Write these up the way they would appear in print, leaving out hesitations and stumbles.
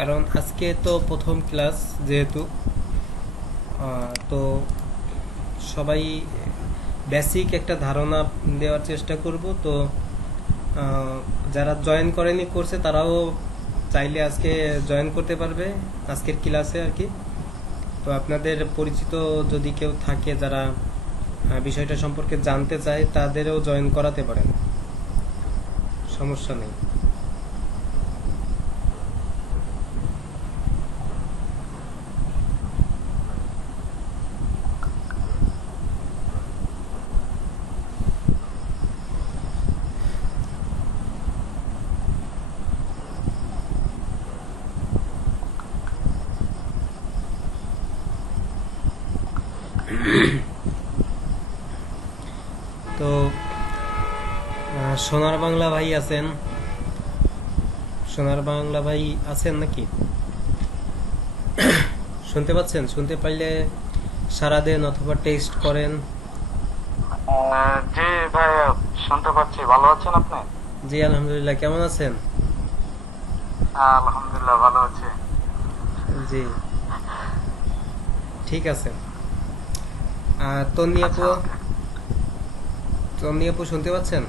কারণ আজকে তো প্রথম ক্লাস যেহেতু তো সবাই বেসিক একটা ধারণা দেওয়ার চেষ্টা করব। তো যারা জয়েন করেনি কোর্সে তারাও চাইলে আজকে জয়েন করতে পারবে আজকের ক্লাসে আর কি। তো আপনাদের পরিচিত যদি কেউ থাকে যারা বিষয়টা সম্পর্কে জানতে চায় তাদেরও জয়েন করাতে পারেন, সমস্যা নেই। তো সোনার বাংলা ভাই আছেন? সোনার বাংলা ভাই আছেন নাকি? শুনতে পাচ্ছেন? শুনতে পাইলে সারা দেন অথবা টেক্সট করেন। জি ভাই, শুনতে পাচ্ছি। ভালো আছেন আপনি? জি আলহামদুলিল্লাহ, কেমন আছেন? আলহামদুলিল্লাহ ভালো আছি। জি ঠিক আছে। আর তন্নি আচ্ছা, আপু, ওকে। তন্নি আপু শুনতে পাচ্ছেন?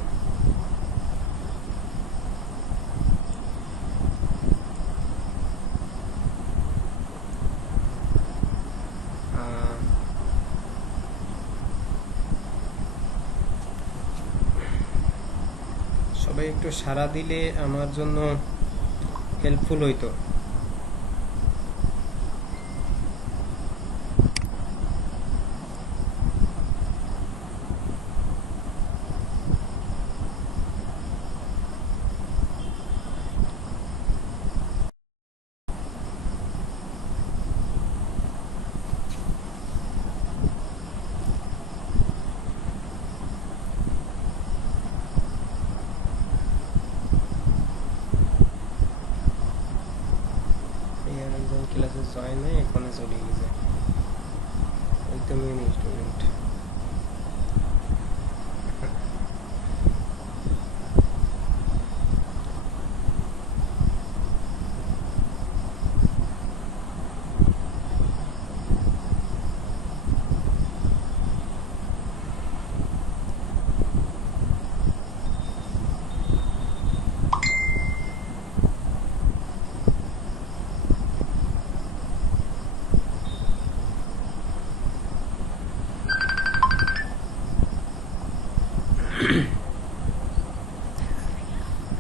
আহ, সবাই একটু সাড়া দিলে আমার জন্য হেল্পফুল হইতো। এই আর একজন ক্লাসে জয়েন হয়ে এখানে চলে গেছে, ওই তো মেন স্টুডেন্ট।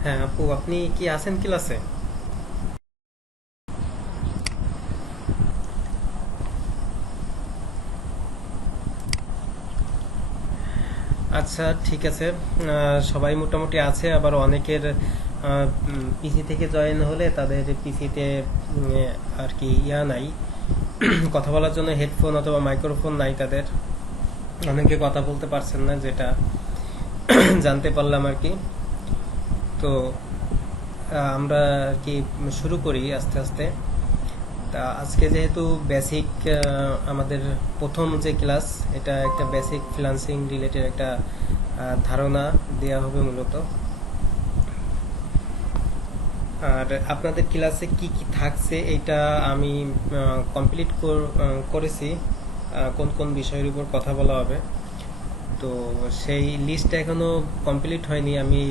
হ্যাঁ আপু, আপনি কি আছেন ক্লাসে? আচ্ছা ঠিক আছে। সবাই মোটামুটি আছে, আবার অনেকের পিসি থেকে জয়েন হলে তাদের পিসিতে আর কি নাই, কথা বলার জন্য হেডফোন অথবা মাইক্রোফোন নাই তাদের। অনেকে কথা বলতে পারছেন না, যেটা জানতে পারলাম আর কি। তো আমরা আর কি শুরু করি আস্তে আস্তে। তা আজকে যেহেতু বেসিক আমাদের প্রথম যে ক্লাস, এটা একটা বেসিক ফ্রিল্যান্সিং রিলেটেড একটা ধারণা দেয়া হবে মূলত। আর আপনাদের ক্লাসে কি কি থাকছে এটা আমি কমপ্লিট করেছি, কোন কোন বিষয়ের উপর কথা বলা হবে। তো সেই লিস্টটা এখনো কমপ্লিট হয়নি, আমি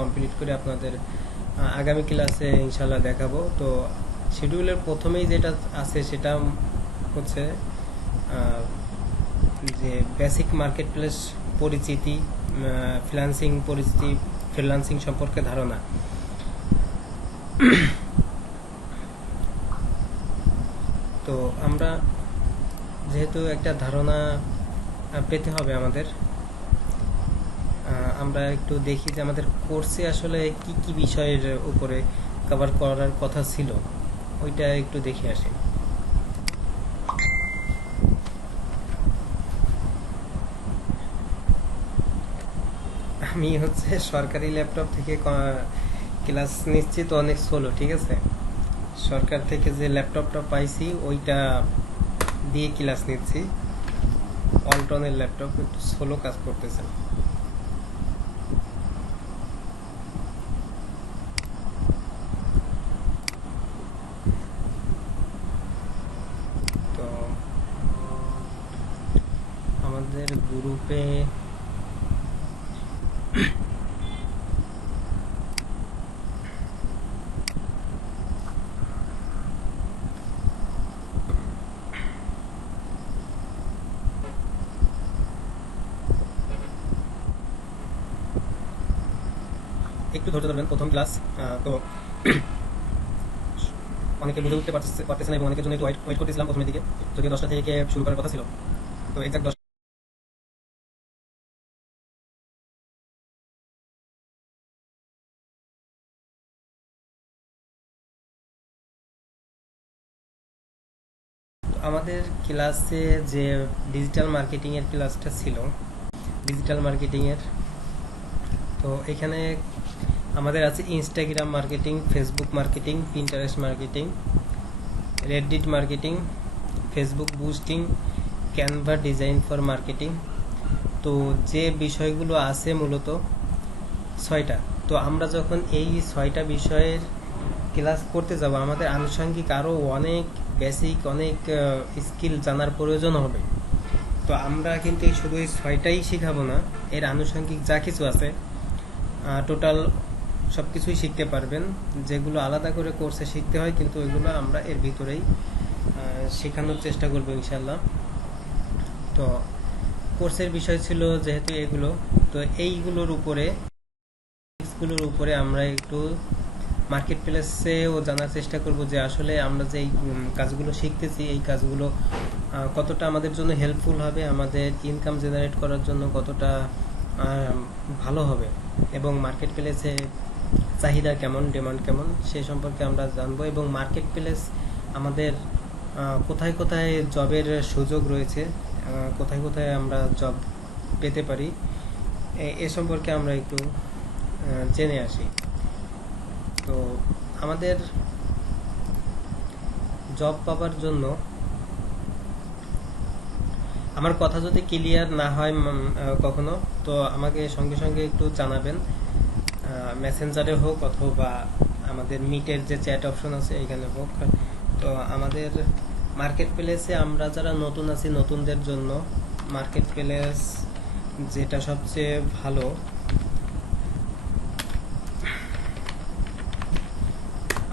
কমপ্লিট করে আপনাদের আগামী ক্লাসে ইনশাল্লাহ দেখাবো। তো শিডিউলের প্রথমেই যেটা আছে সেটা হচ্ছে যে বেসিক মার্কেট প্লেস পরিচিতি, ফ্রিল্যান্সিং পরিচিতি, ফ্রিল্যান্সিং সম্পর্কে ধারণা। তো আমরা যেহেতু একটা ধারণা পেতে হবে আমাদের, আমরা একটু দেখি যে আমাদের কোর্সে আসলে কি কি বিষয়ের উপরে কভার করার কথা ছিল, ওইটা একটু দেখে আসি। আমি হচ্ছে সরকারি ল্যাপটপ থেকে ক্লাস নিচ্ছি, তো অনেক স্লো, ঠিক আছে। সরকার থেকে যে ল্যাপটপটা পাইছি ওইটা দিয়ে ক্লাস নিচ্ছি। অল্টনের ল্যাপটপ একটু স্লো কাজ করতেছে। একটু ধৈর্য ধরবেন, প্রথম ক্লাস তো অনেকে বুঝে উঠতে পারতেছে না এবং অনেকের জন্য একটু ওয়েট করতেছিলাম প্রথমের দিকে, যদিও 10টা থেকে শুরু করার কথা ছিল। তো এক্সাক্ট আমাদের ক্লাসে যে ডিজিটাল মার্কেটিং এর ক্লাসটা ছিল, ডিজিটাল মার্কেটিং এর, তো এখানে আমাদের আছে Instagram marketing, Facebook marketing, Pinterest marketing, Reddit marketing, Facebook boosting, Canva design for marketing. তো যে বিষয়গুলো আছে মূলত 6টা। তো আমরা যখন এই 6টা বিষয়ের ক্লাস করতে যাব, আমাদের আনুষঙ্গিক আরও অনেক বেসিক অনেক স্কিল জানার প্রয়োজন হবে। তো আমরা কিন্তু শুধু এই 6টাই শেখাবো না, এর আনুষঙ্গিক যা কিছু আছে টোটাল সব কিছুই শিখতে পারবেন। যেগুলো আলাদা করে কোর্সে শিখতে হয়, কিন্তু ওইগুলো আমরা এর ভিতরেই শেখানোর চেষ্টা করবো ইনশাল্লাহ। তো কোর্সের বিষয় ছিল যেহেতু এগুলো, তো এইগুলোর উপরে আমরা একটু মার্কেট প্লেসেও জানার চেষ্টা করব যে আসলে আমরা যে এই কাজগুলো শিখতেছি, এই কাজগুলো কতটা আমাদের জন্য হেল্পফুল হবে, আমাদের ইনকাম জেনারেট করার জন্য কতটা ভালো হবে, এবং মার্কেট প্লেসে চাহিদা কেমন, ডিমান্ড কেমন, সেই সম্পর্কে আমরা জানবো। এবং মার্কেট প্লেস আমাদের কোথায় কোথায় জবের সুযোগ রয়েছে, কোথায় কোথায় আমরা জব পেতে পারি, এ সম্পর্কে আমরা একটু জেনে আসি। তো আমাদের জব পাবার জন্য, আমার কথা যদি ক্লিয়ার না হয় কখনো, তো আমাকে সঙ্গে সঙ্গে একটু জানাবেন, মেসেঞ্জারে হোক অথবা আমাদের মিটের যে চ্যাট অপশন আছে এখানে হোক। তো আমাদের মার্কেট প্লেসে আমরা যারা নতুন আছি, নতুনদের জন্য মার্কেট প্লেস যেটা সবচেয়ে ভালো,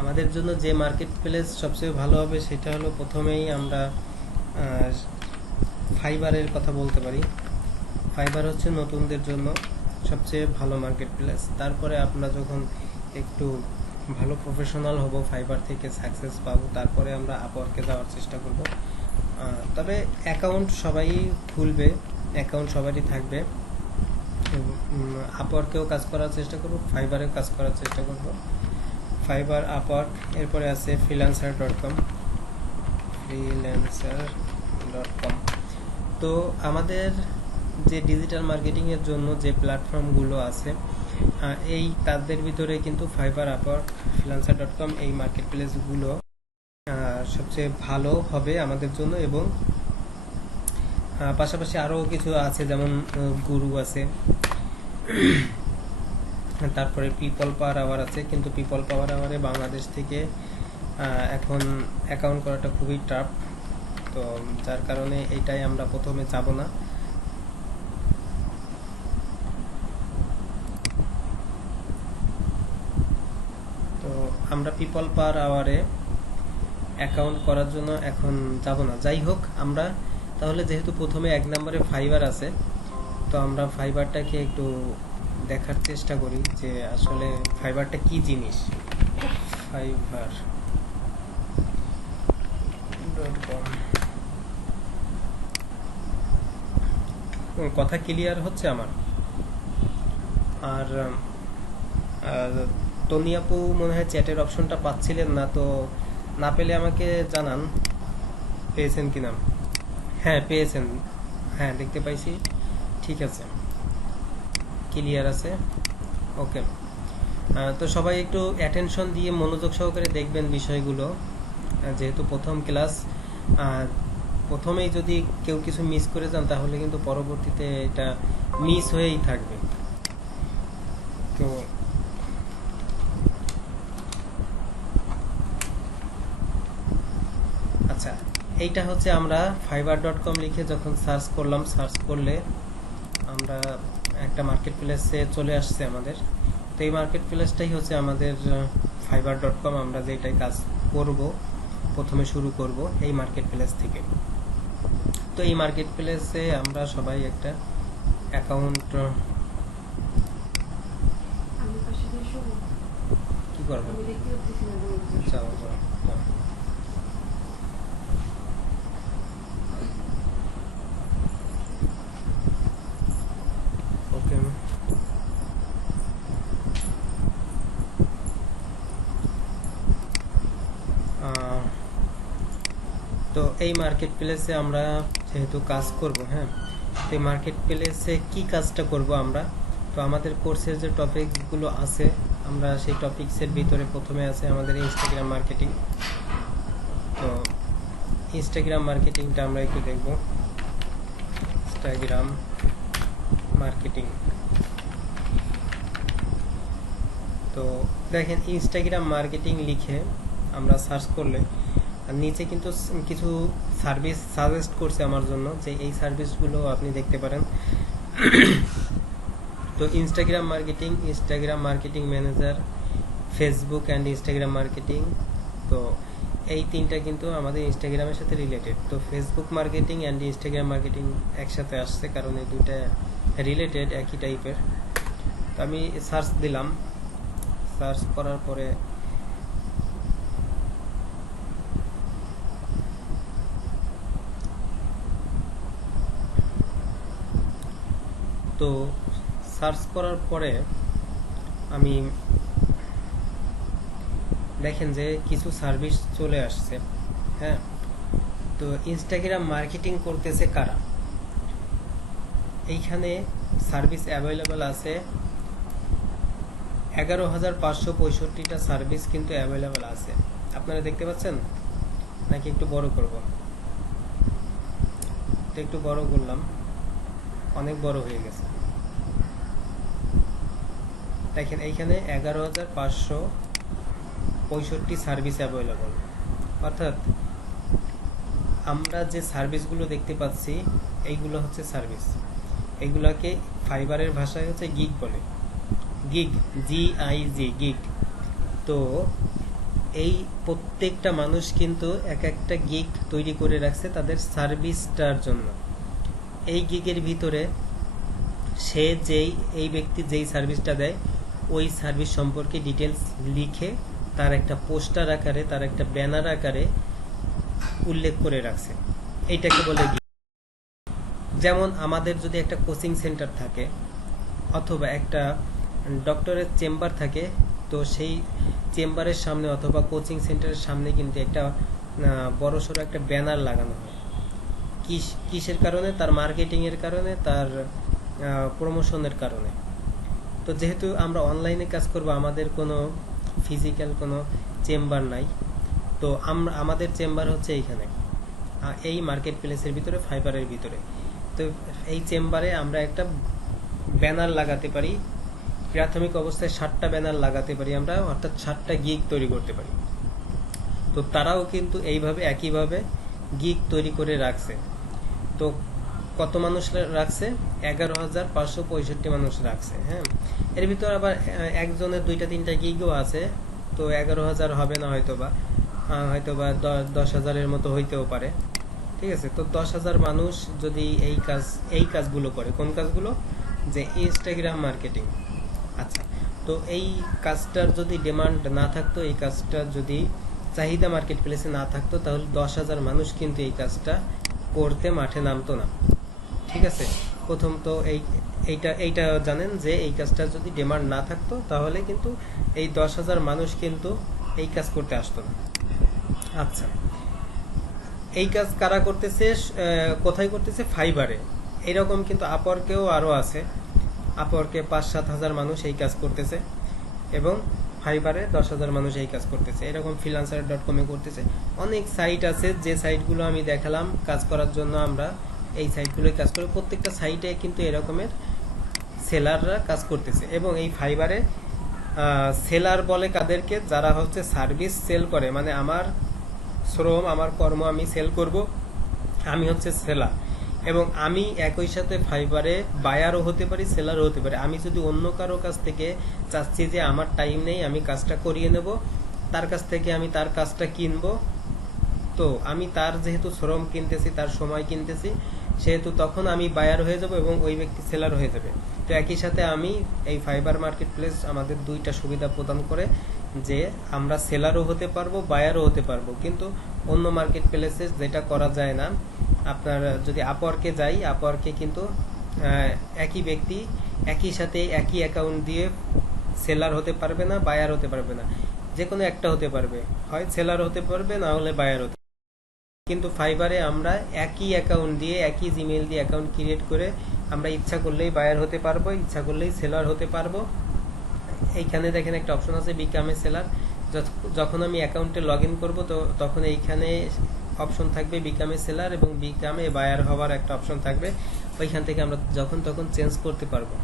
আমাদের জন্য যে মার্কেট প্লেস সবচেয়ে ভালো হবে সেটা হলো, প্রথমেই আমরা ফাইবারের কথা বলতে পারি। ফাইবার হচ্ছে নতুনদের জন্য সবচেয়ে ভালো মার্কেট প্লেস। তারপরে আমরা যখন একটু ভালো প্রফেশনাল হব, ফাইবার থেকে সাকসেস পাবো, তারপরে আমরা আপওয়ার্কে যাওয়ার চেষ্টা করব। তবে অ্যাকাউন্ট সবাই খুলবে, অ্যাকাউন্ট সবারই থাকবে। আপওয়ার্কেও কাজ করার চেষ্টা করব, ফাইবারেও কাজ করার চেষ্টা করব। ফাইবার, আপওয়ার্ক, এরপরে আছে freelancer.com। তো আমাদের যে ডিজিটাল মার্কেটিং এর জন্য যে প্ল্যাটফর্মগুলো আছে, এই তাদের ভিতরে কিন্তু ফাইবার, আপওয়ার্ক, freelancer.com এই মার্কেট প্লেসগুলো সবচেয়ে ভালো হবে আমাদের জন্য। এবং পাশাপাশি আরও কিছু আছে, যেমন গুরু আছে, তারপরে পিপল পাওয়ার আওয়ার আছে। কিন্তু পিপল পাওয়ার আওয়ারে বাংলাদেশ থেকে এখন অ্যাকাউন্ট করাটা খুবই টাফ, তো যার কারণে এটাই আমরা প্রথমে যাব না। তো আমরা পিপল পাওয়ার আওয়ারে অ্যাকাউন্ট করার জন্য এখন যাব না। যাই হোক, আমরা তাহলে যেহেতু প্রথমে 1 নম্বরে ফাইবার আছে, তো আমরা ফাইবারটাকে একটু দেখার চেষ্টা করি যে আসলে ফাইবারটা কি জিনিস। fiverr.com কথা ক্লিয়ার হচ্ছে আমার? আর তনি আপু মনে হয় চ্যাটের অপশনটা পাচ্ছিলেন না, তো না পেলে আমাকে জানান পেয়েছেন কিনা। হ্যাঁ পেয়েছেন, হ্যাঁ দেখতে পাইছি, ঠিক আছে, ক্লিয়ার আছে, ওকে। তো সবাই একটু অ্যাটেনশন দিয়ে মনোযোগ সহকারে দেখবেন বিষয়গুলো, যেহেতু প্রথম ক্লাস। প্রথমেই যদি কেউ কিছু মিস করে যান তাহলে কিন্তু পরবর্তীতে এটা মিস হয়েই থাকবে। তো আচ্ছা, এইটা হচ্ছে আমরা fiverr.com লিখে যখন সার্চ করলাম, সার্চ করলে আমরা একটা মার্কেট প্লেসে চলে আসছে আমাদের। তো এই মার্কেট প্লেসটাই হচ্ছে আমাদের fiverr.com। আমরা যেটাই কাজ করব, প্রথমে শুরু করব এই মার্কেট প্লেস থেকে। তো এই মার্কেট প্লেসে আমরা সবাই একটা অ্যাকাউন্ট করবো। চলো চলো, চলো। ওকে, তো এই মার্কেট প্লেসে আমরা যেহেতু কাজ করব, হ্যাঁ, তো এই মার্কেট প্লেসে কি কাজটা করব আমরা, তো আমাদের কোর্সের যে টপিকগুলো আছে আমরা সেই টপিকসের ভিতরে প্রথমে আছে আমাদের ইনস্টাগ্রাম মার্কেটিং। তো ইনস্টাগ্রাম মার্কেটিংটা আমরা একটু দেখব। ইনস্টাগ্রাম মার্কেটিং, তো দেখেন ইনস্টাগ্রাম মার্কেটিং লিখে আমরা সার্চ করলে আর নিচে কিন্তু কিছু সার্ভিস সাজেস্ট করছে আমার জন্য, যে এই সার্ভিসগুলো আপনি দেখতে পারেন। তো Instagram marketing manager, Facebook and Instagram marketing, তো এই তিনটা কিন্তু আমাদের ইনস্টাগ্রামের সাথে রিলেটেড। তো Facebook marketing and Instagram marketing একসাথে আসছে কারণ এই দুইটা রিলেটেড, একই টাইপের। তো আমি সার্চ দিলাম, সার্চ করার পরে তো সার্চ করার পরে আমি দেখেন যে কিছু সার্ভিস চলে আসছে, হ্যাঁ। তো ইনস্টাগ্রাম মার্কেটিং করতেছে কারা, এইখানে সার্ভিস অ্যাভেলেবল আছে 11,565টা সার্ভিস কিন্তু অ্যাভেলেবল আছে। আপনারা দেখতে পাচ্ছেন নাকি একটু বড় করব? একটু বড় করলাম, অনেক বড় হয়ে গেছে। দেখেন এইখানে 11,565 সার্ভিস অ্যাভেলেবল, অর্থাৎ আমরা যে সার্ভিসগুলো দেখতে পাচ্ছি এইগুলো হচ্ছে সার্ভিস। এইগুলোকে ফাইবারের ভাষায় হচ্ছে গিগ বলে, গিগ, GIG। তো এই প্রত্যেকটা মানুষ কিন্তু এক একটা গিগ তৈরি করে রাখছে তাদের সার্ভিসটার জন্য। এই গিগের ভিতরে সে এই ব্যক্তি যেই সার্ভিসটা দেয় ওই সার্ভিস সম্পর্কে ডিটেলস লিখে তার একটা পোস্টার আকারে, তার একটা ব্যানার আকারে উল্লেখ করে রাখছে। এইটাকে বলে গিগ। যেমন আমাদের যদি একটা কোচিং সেন্টার থাকে অথবা একটা ডক্টরের চেম্বার থাকে, তো সেই চেম্বারের সামনে অথবা কোচিং সেন্টারের সামনে কিন্তু একটা বড়সড় একটা ব্যানার লাগানো হয়। কিসের কারণে? তার মার্কেটিং এর কারণে, তার প্রমোশনের কারণে। তো যেহেতু আমরা অনলাইনে কাজ করব, আমাদের কোনো ফিজিক্যাল কোনো চেম্বার নাই, তো আমাদের চেম্বার হচ্ছে এইখানে, এই মার্কেট প্লেসের ভিতরে, ফাইবারের ভিতরে। তো এই চেম্বারে আমরা একটা ব্যানার লাগাতে পারি, প্রাথমিক অবস্থায় 7টা ব্যানার লাগাতে পারি আমরা, অর্থাৎ 7টা গিগ তৈরি করতে পারি। তো তারাও কিন্তু এইভাবে একইভাবে গিগ তৈরি করে রাখছে। তো কত মানুষ রাখছে? 11,565 মানুষ রাখছে, হ্যাঁ। এর ভিতর আবার একজনের 2টা-3টা গিগও আছে, তো 11,000 হবে না, হয়তোবা 10,000-এর মতো হইতেও পারে, ঠিক আছে। তো 10,000 মানুষ যদি এই কাজগুলো করে, কোন কাজগুলো? যে ইনস্টাগ্রাম মার্কেটিং। আচ্ছা, তো এই কাজটার যদি ডিমান্ড না থাকতো, এই কাজটা যদি চাহিদা মার্কেট প্লেসে না থাকতো, তাহলে 10,000 মানুষ কিন্তু এই কাজটা করতে মাঠে নামতো না, ঠিক আছে। প্রথম তো এইটা জানেন যে এই কাজটা যদি ডিমান্ড না থাকতো তাহলে কিন্তু এই 10,000 মানুষ কিন্তু এই কাজ করতে আসতো না। আচ্ছা, এই কাজ কারা করতেছে, কোথায় করতেছে? ফাইবারে। এরকম কিন্তু আপওয়ার্কেও আরো আছে, আপওয়ার্কে 5-7 হাজার মানুষ এই কাজ করতেছে এবং ফাইবারে 10,000 মানুষ এই কাজ করতেছে। এরকম freelancer.com-এ করতেছে। অনেক সাইট আছে, যে সাইটগুলো আমি দেখালাম কাজ করার জন্য আমরা এই সাইটগুলোই কাজ করি। প্রত্যেকটা সাইটে কিন্তু এরকমের সেলাররা কাজ করতেছে। এবং এই ফাইবারে সেলার বলে কাদেরকে? যারা হচ্ছে সার্ভিস সেল করে, মানে আমার শ্রম, আমার কর্ম আমি সেল করব, আমি হচ্ছে সেলার। এবং আমি একই সাথে ফাইবারে বায়ারও হতে পারি, সেলারও হতে পারি। আমি যদি অন্য কারো কাছ থেকে চাচ্ছি যে আমার টাইম নেই, আমি কাজটা করিয়ে নেব, তার কাছ থেকে আমি তার কাজটা কিনবো, তো আমি তার যেহেতু শ্রম কিনতেছি, তার সময় কিনতেছি, সেহেতু তখন আমি বায়ার হয়ে যাব এবং ওই ব্যক্তি সেলার হয়ে যাবে। তো একই সাথে আমি এই ফাইবার মার্কেট প্লেস আমাদের 2টা সুবিধা প্রদান করে, যে আমরা সেলারও হতে পারবো, বায়ারও হতে পারবো, কিন্তু অন্য মার্কেট প্লেসে যেটা করা যায় না। আপনার যদি আপওয়ার্কে যাই, আপওয়ার্কে কিন্তু একই ব্যক্তি একই সাথে একই অ্যাকাউন্ট দিয়ে সেলার হতে পারবে না, বায়ার হতে পারবে না, যে কোনো একটা হতে পারবে, হয় সেলার হতে পারবে, না হলে বায়ার হতে। কিন্তু ফাইবারে আমরা একই অ্যাকাউন্ট দিয়ে, একই জিমেইল দিয়ে অ্যাকাউন্ট ক্রিয়েট করে আমরা ইচ্ছা করলেই বায়ার হতে পারবো, ইচ্ছা করলেই সেলার হতে পারবো। এইখানে দেখেন একটা অপশন আছে বিকাম এ সেলার। যখন আমি অ্যাকাউন্টে লগ ইন করবো, তো তখন এইখানে অপশন থাকবে বিকাম এ সেলার এবং বিকাম এ বায়ার হওয়ার একটা অপশন থাকবে। ওইখান থেকে আমরা যখন তখন চেঞ্জ করতে পারবো।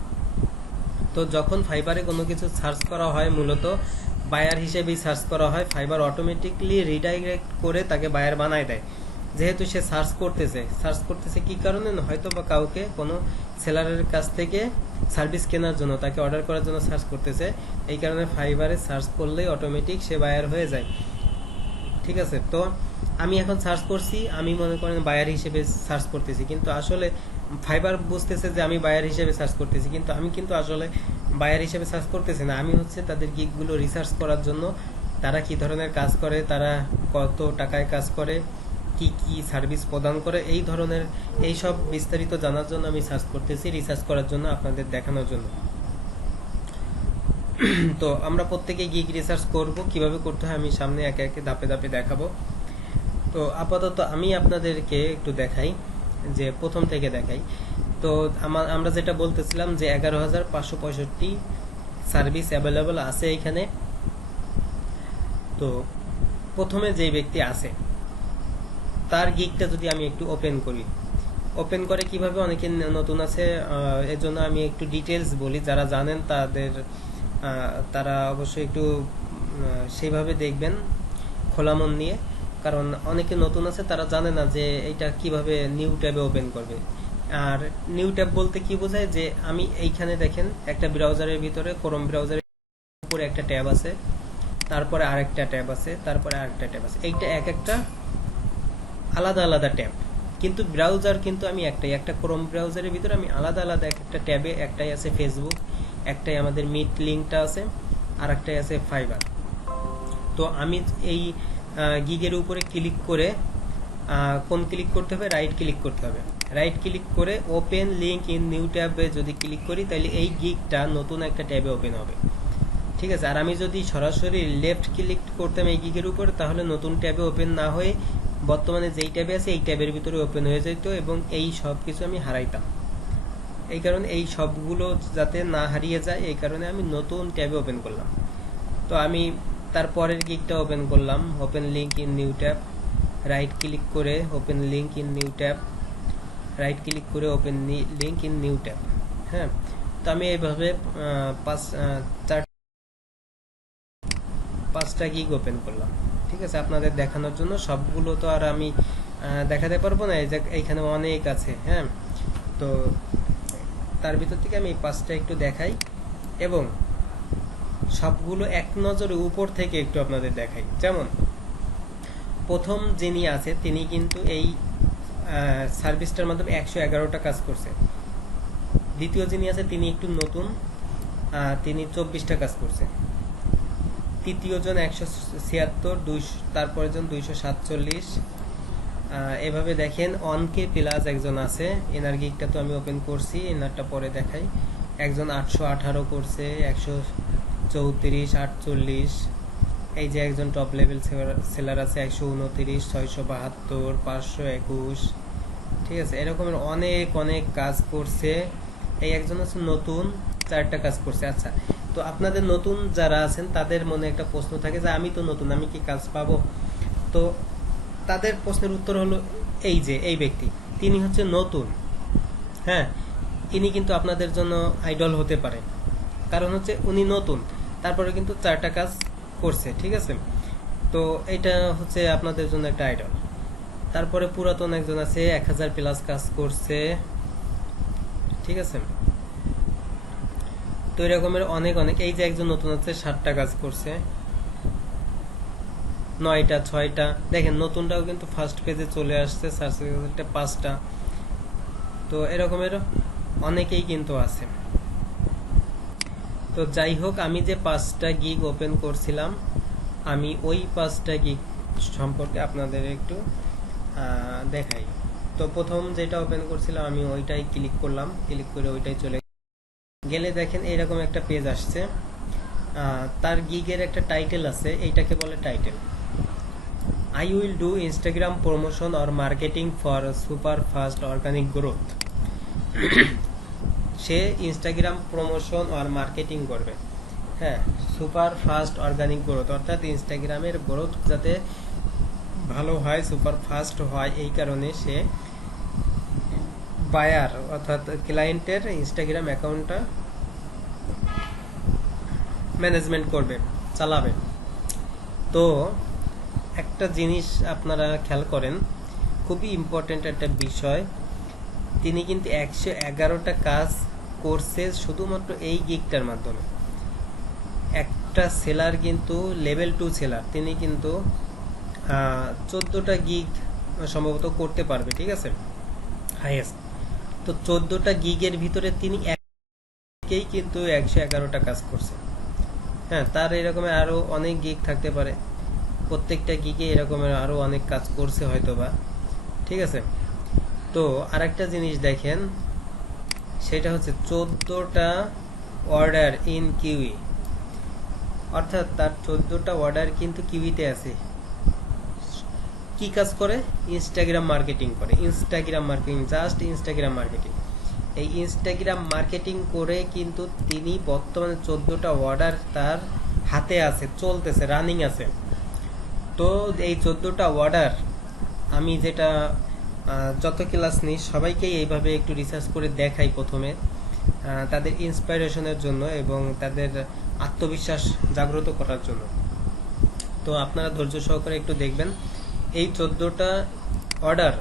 তো যখন ফাইবারে কোনো কিছু সার্চ করা হয়, মূলত বায়ার হিসেবেই সার্চ করা হয়। ফাইবার অটোমেটিকলি রিডাইরেক্ট করে তাকে বায়ার বানায় দেয়, যেহেতু সে সার্চ করতেছে কি কারণে, হয়তো বা কাউকে কোনো সেলারের কাছ থেকে সার্ভিস কেনার জন্য, তাকে অর্ডার করার জন্য সার্চ করতেছে। এই কারণে ফাইবারে সার্চ করলেই অটোমেটিক সে বায়ার হয়ে যায়। ঠিক আছে, তো আমি এখন সার্চ করছি, আমি মনে করেন বায়ার হিসেবে সার্চ করতেছি, কিন্তু আসলে ফাইবার বুঝতেছে যে আমি বায়ার হিসেবে সার্চ করতেছি, কিন্তু আমি কিন্তু আসলে বায়ার হিসেবে সার্চ করতেছি না। আমি হচ্ছে তাদের গিগগুলো রিসার্চ করার জন্য, তারা কি ধরনের কাজ করে, তারা কত টাকায় কাজ করে, কি কি সার্ভিস প্রদান করে, এই ধরনের এই সব বিস্তারিত জানার জন্য আমি সার্চ করতেছি, রিসার্চ করার জন্য, আপনাদের দেখানোর জন্য। তো আমরা প্রত্যেকে গিগ রিসার্চ করব, কিভাবে করতে হয় আমি সামনে একে একে ধাপে ধাপে দেখাবো। তো আপাতত আমি আপনাদেরকে একটু দেখাই, যে প্রথম থেকে দেখাই। তো আমরা যেটা বলতেছিলাম যে 11,565 সার্ভিস অ্যাভেলেবল আছে এখানে। তো প্রথমে যে ব্যক্তি আছে তার গিগটা যদি আমি একটু ওপেন করে কিভাবে, অনেকে নতুন আছে, এজন্য আমি একটু ডিটেলস বলি। যারা জানেন তারা অবশ্যই একটু সেইভাবে দেখবেন খোলা মন নিয়ে, কারণ অনেকে নতুন আছে, তারা জানে না যে এটা কিভাবে নিউ ট্যাবে ওপেন করবে। আর নিউ ট্যাব বলতে কি বোঝায়, যে আমি এইখানে দেখেন একটা ব্রাউজারের ভিতরে, ক্রোম ব্রাউজারের উপরে একটা ট্যাব আছে, তারপরে আরেকটা ট্যাব আছে, তারপরে আরেকটা ট্যাব আছে। এইটা এক একটা আলাদা আলাদা ট্যাব, কিন্তু ব্রাউজার কিন্তু আমি একটা ক্রোম ব্রাউজারের ভিতরে আমি আলাদা আলাদা একটা ট্যাবে, একটাই আছে ফেসবুক, একটাই আমাদের মিট লিঙ্কটা আছে, আর একটাই আছে ফাইবার। তো আমি এই গিগের উপরে ক্লিক করে, কোন ক্লিক করতে হবে, রাইট ক্লিক করতে হবে। রাইট ক্লিক করে ওপেন লিঙ্ক ইন নিউ ট্যাবে যদি ক্লিক করি, তাহলে এই গিগটা নতুন একটা ট্যাবে ওপেন হবে। ঠিক আছে, আর আমি যদি সরাসরি লেফট ক্লিক করতাম এই গিগের উপর, তাহলে নতুন ট্যাবে ওপেন না হয়ে বর্তমানে যেই ট্যাবে আছে এই ট্যাবের ভিতরে ওপেন হয়ে যেত, এবং এই সব কিছু আমি হারাইতাম। এই কারণে এই সবগুলো যাতে না হারিয়ে যায়, এই কারণে আমি নতুন ট্যাবে ওপেন করলাম। তো আমি তারপরের গিগটা ওপেন করলাম, open link in new tab, right click করে open link in new tab, right click করে open link in new tab. হ্যাঁ, তো আমি এইভাবে পাঁচটা গিগ ওপেন করলাম। ঠিক আছে, আপনাদের দেখানোর জন্য। সবগুলো তো আর আমি দেখাতে পারবো না, এইখানে অনেক আছে। হ্যাঁ, তো তার ভিতর থেকে আমি এই পাঁচটা একটু দেখাই, এবং সবগুলো এক নজরে উপর থেকে একটু আপনাদের দেখাই। যেমন প্রথম যিনি আছে, তিনি কিন্তু এই সার্ভিসটার মাধ্যমে 111টা কাজ করছে। দ্বিতীয় যিনি আছে, তিনি একটু নতুন, তিনি 24টা কাজ করছে। তৃতীয় জন 176, তারপরে জন 247। এভাবে দেখেন অনকে প্লাস একজন আছে, এনার গিগটা তো আমি ওপেন করছি, এনারটা পরে দেখাই। একজন 818 করছে, 134, 48। এই যে একজন টপ লেভেল সেলার আছে 129, 672, 521। ঠিক আছে, এরকমের অনেক অনেক কাজ করছে। এই একজন আছে নতুন, 4টা কাজ করছে। আচ্ছা, তো আপনাদের নতুন যারা আছেন তাদের মনে একটা প্রশ্ন থাকে যে আমি তো নতুন, আমি কি কাজ পাবো? তো তাদের প্রশ্নের উত্তর হলো এই যে এই ব্যক্তি, তিনি হচ্ছে নতুন। হ্যাঁ, ইনি কিন্তু আপনাদের জন্য আইডল হতে পারে, কারণ হচ্ছে উনি নতুন, তারপরে কিন্তু 4টা কাজ করছে। ঠিক আছে, তো এটা হচ্ছে আপনাদের জন্য একটা আইডল। তারপরে পুরাতন একজন আছে, 1000 প্লাস কাজ করছে। ঠিক আছে, তো এরকমের অনেক অনেক। এই যে একজন নতুন আছে, 7টা কাজ করছে, 9টা, 6টা। দেখেন নতুনটাও কিন্তু ফার্স্ট পেজে চলে আসছে, সার্চ 5টা। তো এরকমের অনেকেই কিন্তু আছে। তো যাই হোক, আমি যে 5টা গিগ ওপেন করছিলাম, আমি ওই 5টা গিগ সম্পর্কে আপনাদের একটু দেখাই। তো প্রথম যেটা ওপেন করছিলাম আমি ওইটাই ক্লিক করলাম, ক্লিক করে ওইটাই চলে গেলে দেখেন এরকম একটা পেজ আসছে। তার গিগের একটা টাইটেল আছে, এইটাকে বলে title. I will do Instagram promotion or marketing for super fast organic growth. Say Instagram promotion R marketing করবে, হ্যাঁ, সুপার ফাস্ট অর্গানিক গ্রোথ, অর্থাৎ ইনস্টাগ্রামের গ্রোথ যাতে ভালো হয়, সুপার ফাস্ট হয়, এই কারণে সে বায়ার অর্থাৎ ক্লায়েন্টের ইনস্টাগ্রাম অ্যাকাউন্টটা ম্যানেজমেন্ট করবে, চালাবে। তো একটা জিনিস আপনারা খেয়াল করেন, খুবই ইম্পর্টেন্ট একটা বিষয়, তিনি কিন্তু 111টা কাজ করছে শুধুমাত্র এই গিগটার মাধ্যমে। একটা সেলার কিন্তু লেভেল 2 সেলার, তিনি কিন্তু 14টা গিগ সম্ভবত করতে পারবে, ঠিক আছে, হাইয়েস্ট। তো 14টা গিগের ভিতরে তিনি একেই কিন্তু 111টা কাজ করছে। হ্যাঁ, তার এরকমের আরো অনেক গিগ থাকতে পারে, প্রত্যেকটা গিগে এরকমের আরো অনেক কাজ করছে হয়তোবা, ঠিক আছে। তো আরেকটা জিনিস দেখেন, সেটা হচ্ছে 14টা অর্ডার ইন কিউই, অর্থাৎ তার 14টা অর্ডার কিন্তু কিউইতে আছে। কি কাজ করে? ইনস্টাগ্রাম মার্কেটিং করে, Instagram marketing, just Instagram marketing. এই ইনস্টাগ্রাম মার্কেটিং করে কিন্তু তিনি বর্তমানে 14টা অর্ডার তার হাতে আছে, চলতেছে, রানিং আছে। তো এই 14টা অর্ডার আমি যেটা যত ক্লাস নিই সবাইকেই এইভাবে একটু রিসার্চ করে দেখাই প্রথমে, তাদের ইন্সপাইরেশনের জন্য এবং তাদের আত্মবিশ্বাস জাগ্রত করার জন্য। তো আপনারা ধৈর্য সহকারে একটু দেখবেন। এই 14টা অর্ডার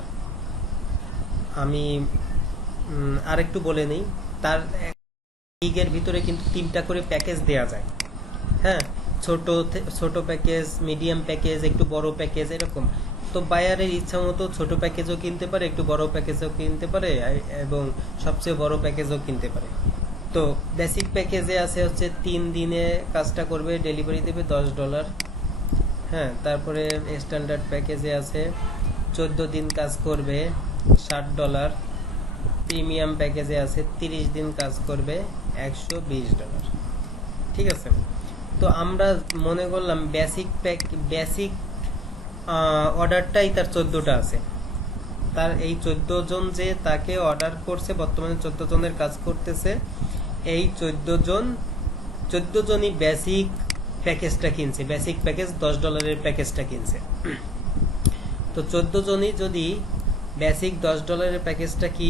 আমি আরেকটু বলে নিই, তার গিগের ভিতরে কিন্তু 3টা করে প্যাকেজ দেয়া যায়, হ্যাঁ, ছোট প্যাকেজ, মিডিয়াম প্যাকেজ, একটু বড় প্যাকেজ, এরকম। তো বায়ারের ইচ্ছা মতো ছোট প্যাকেজও কিনতে পারে, একটু বড় প্যাকেজও কিনতে পারে, এবং সবচেয়ে বড় প্যাকেজও কিনতে পারে। তো বেসিক প্যাকেজে আছে হচ্ছে 3 দিনে কাজটা করবে, ডেলিভারি দেবে $10। হ্যাঁ, তারপরে স্ট্যান্ডার্ড প্যাকেজে আছে 14 দিন কাজ করবে $60। প্রিমিয়াম প্যাকেজে আছে 30 দিন কাজ করবে $120, ঠিক আছে। তো আমরা মনে করলাম বেসিক অর্ডারটাই তার 14টা আছে। তার এই 14 জন যে তাকে অর্ডার করছে, বর্তমানে 14 জনের কাজ করতেছে, এই 14 জনই বেসিক প্যাকেজটা কিনছে, বেসিক প্যাকেজ $10 প্যাকেজটা কিনছে। তো 14 জনই যদি বেসিক $10 প্যাকেজটা কি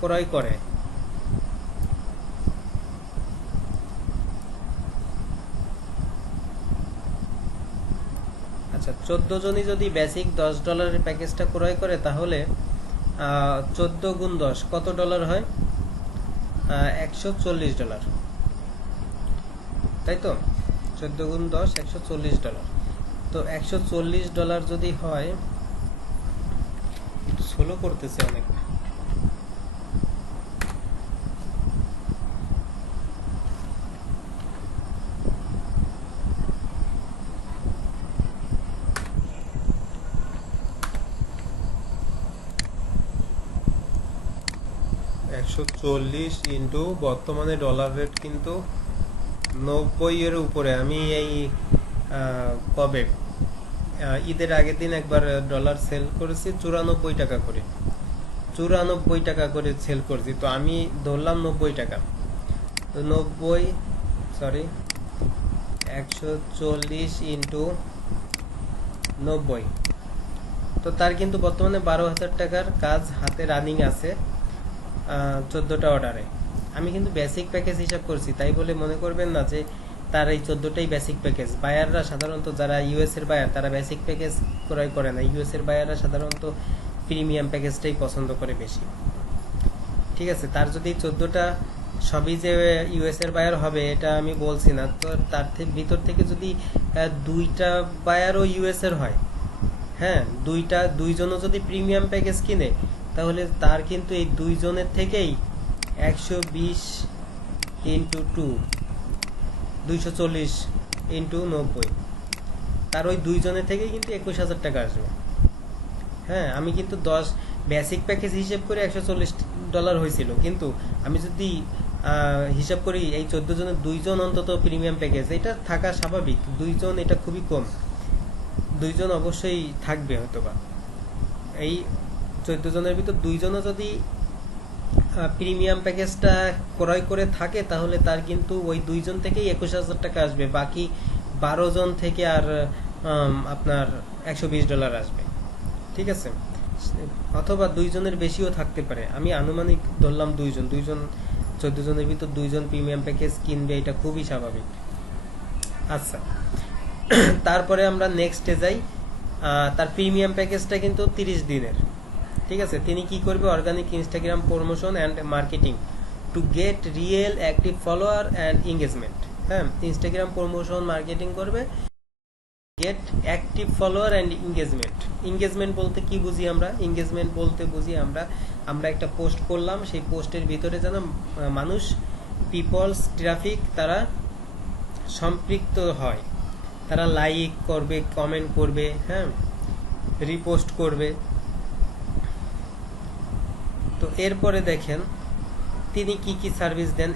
ক্রয় করে, আচ্ছা, 14 জনই যদি বেসিক $10 প্যাকেজটা ক্রয় করে, তাহলে 14 গুণ 10 কত ডলার হয়? $140, তাই তো? 14 গুণ 10 $140। তো $140 যদি হয়, একটু স্লো করতেছে অনেক, $140 বর্তমানে ডলার রেট কিন্তু 90 এর উপরে। আমি এই কবে ঈদের আগের দিন একবার ডলার সেল করেছি 94 টাকা করে, 94 টাকা করে সেল করেছি। তো আমি ধরলাম 90 টাকা, তো 140 ইন্টু 90, তো তার কিন্তু বর্তমানে 12,000 টাকার কাজ হাতে রানিং আছে 14টা অর্ডারে। আমি কিন্তু বেসিক প্যাকেজ হিসাব করছি, তাই বলে মনে করবেন না যে তার এই 14টাই বেসিক প্যাকেজ। বায়াররা সাধারণত, যারা ইউএস এর বায়ার, তারা বেসিক প্যাকেজ ক্রয় করে না। ইউএস এর বায়াররা সাধারণত প্রিমিয়াম প্যাকেজটাই পছন্দ করে বেশি, ঠিক আছে। তার যদি 14টা সবই যে ইউএস এর বায়ার হবে এটা আমি বলছি না। তো তার ভিতর থেকে যদি 2টা বায়ারও ইউএস এর হয়, হ্যাঁ, দুইজনও যদি প্রিমিয়াম প্যাকেজ কিনে, তাহলে তার কিন্তু এই 2 জনের থেকেই 120 ইন্টু 2 240 ইন্টু 90, তার ওই 2 জনের থেকে কিন্তু 21,000 টাকা আসবে। হ্যাঁ, আমি কিন্তু 10 বেসিক প্যাকেজ হিসেব করে $140 হয়েছিল, কিন্তু আমি যদি হিসাব করি এই 14 জনের 2 জন অন্তত প্রিমিয়াম প্যাকেজ, এটা থাকা স্বাভাবিক। 2 জন এটা খুবই কম, 2 জন অবশ্যই থাকবে হয়তোবা। এই 14 জনের ভিতর 2 জনও যদি প্রিমিয়াম প্যাকেজটা ক্রয় করে থাকে, তাহলে তার কিন্তু ওই 2 জন থেকেই 21,000 টাকা আসবে, বাকি 12 জন থেকে আর আপনার $120 আসবে। ঠিক আছে, অথবা 2 জনের বেশিও থাকতে পারে, আমি আনুমানিক ধরলাম 2 জন। 14 জনের ভিতর 2 জন প্রিমিয়াম প্যাকেজ কিনবে, এটা খুবই স্বাভাবিক। আচ্ছা, তারপরে আমরা নেক্সটে যাই। তার প্রিমিয়াম প্যাকেজটা কিন্তু 30 দিনের। ঠিক আছে, তিনি কি করবে? Organic Instagram promotion and marketing to get real active follower and engagement. হ্যাঁ, ইনস্টাগ্রাম প্রমোশন মার্কেটিং করবে, get active follower and engagement. Engagement বলতে কি বুঝি আমরা? এঙ্গেজমেন্ট বলতে বুঝি আমরা একটা পোস্ট করলাম, সেই পোস্টের ভিতরে যেন মানুষ, পিপলস, ট্রাফিক, তারা সম্পৃক্ত হয়, তারা লাইক করবে, কমেন্ট করবে, হ্যাঁ, রিপোস্ট করবে। তো এরপরে দেখেন তিনি কি কি সার্ভিস দেন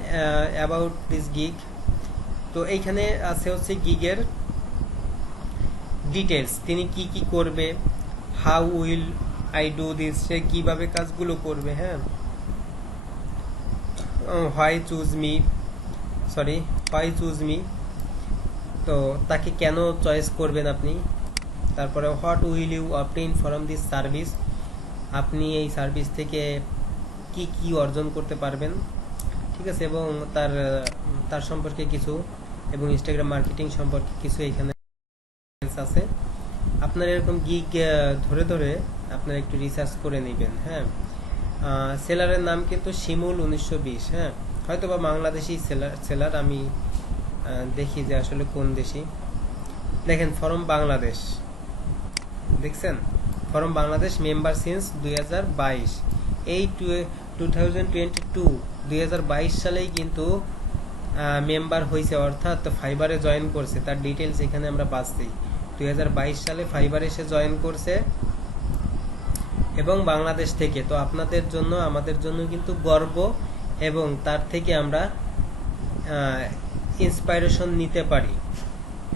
অ্যাবাউট দিস গিগ। তো এইখানে আছে হচ্ছে গিগের ডিটেলস, তিনি কি কি করবে, how will I do this, সে কিভাবে কাজগুলো করবে। হ্যাঁ, হোয়াই চুজ মি, তো তাকে কেন চয়েস করবেন আপনি। তারপরে what will you obtain from this service, আপনি এই সার্ভিস থেকে কি কি অর্জন করতে পারবেন। ঠিক আছে, এবং তার সম্পর্কে কিছু, এবং ইনস্টাগ্রাম মার্কেটিং সম্পর্কে কিছু এখানে আছে। আপনার এরকম গিগ ধরে ধরে আপনারা একটু রিসার্চ করে নেবেন। হ্যাঁ, সেলারের নাম কিন্তু শিমুল 1920। হ্যাঁ, হয়তো বা বাংলাদেশি সেলার, আমি দেখি যে আসলে কোন দেশি। দেখেন, ফরম বাংলাদেশ, দেখছেন, ফরম বাংলাদেশ, মেম্বার সিন্স 2022। এই 2022 সালেই কিন্তু মেম্বার হয়েছে, অর্থাৎ ফাইবারে জয়েন করছে। তার ডিটেলস এখানে আমরা পাচ্ছি। 2022 সালে ফাইবারে সে জয়েন করছে, এবং বাংলাদেশ থেকে। তো আপনাদের জন্য, আমাদের জন্য কিন্তু গর্ব, এবং তার থেকে আমরা ইন্সপাইরেশন নিতে পারি।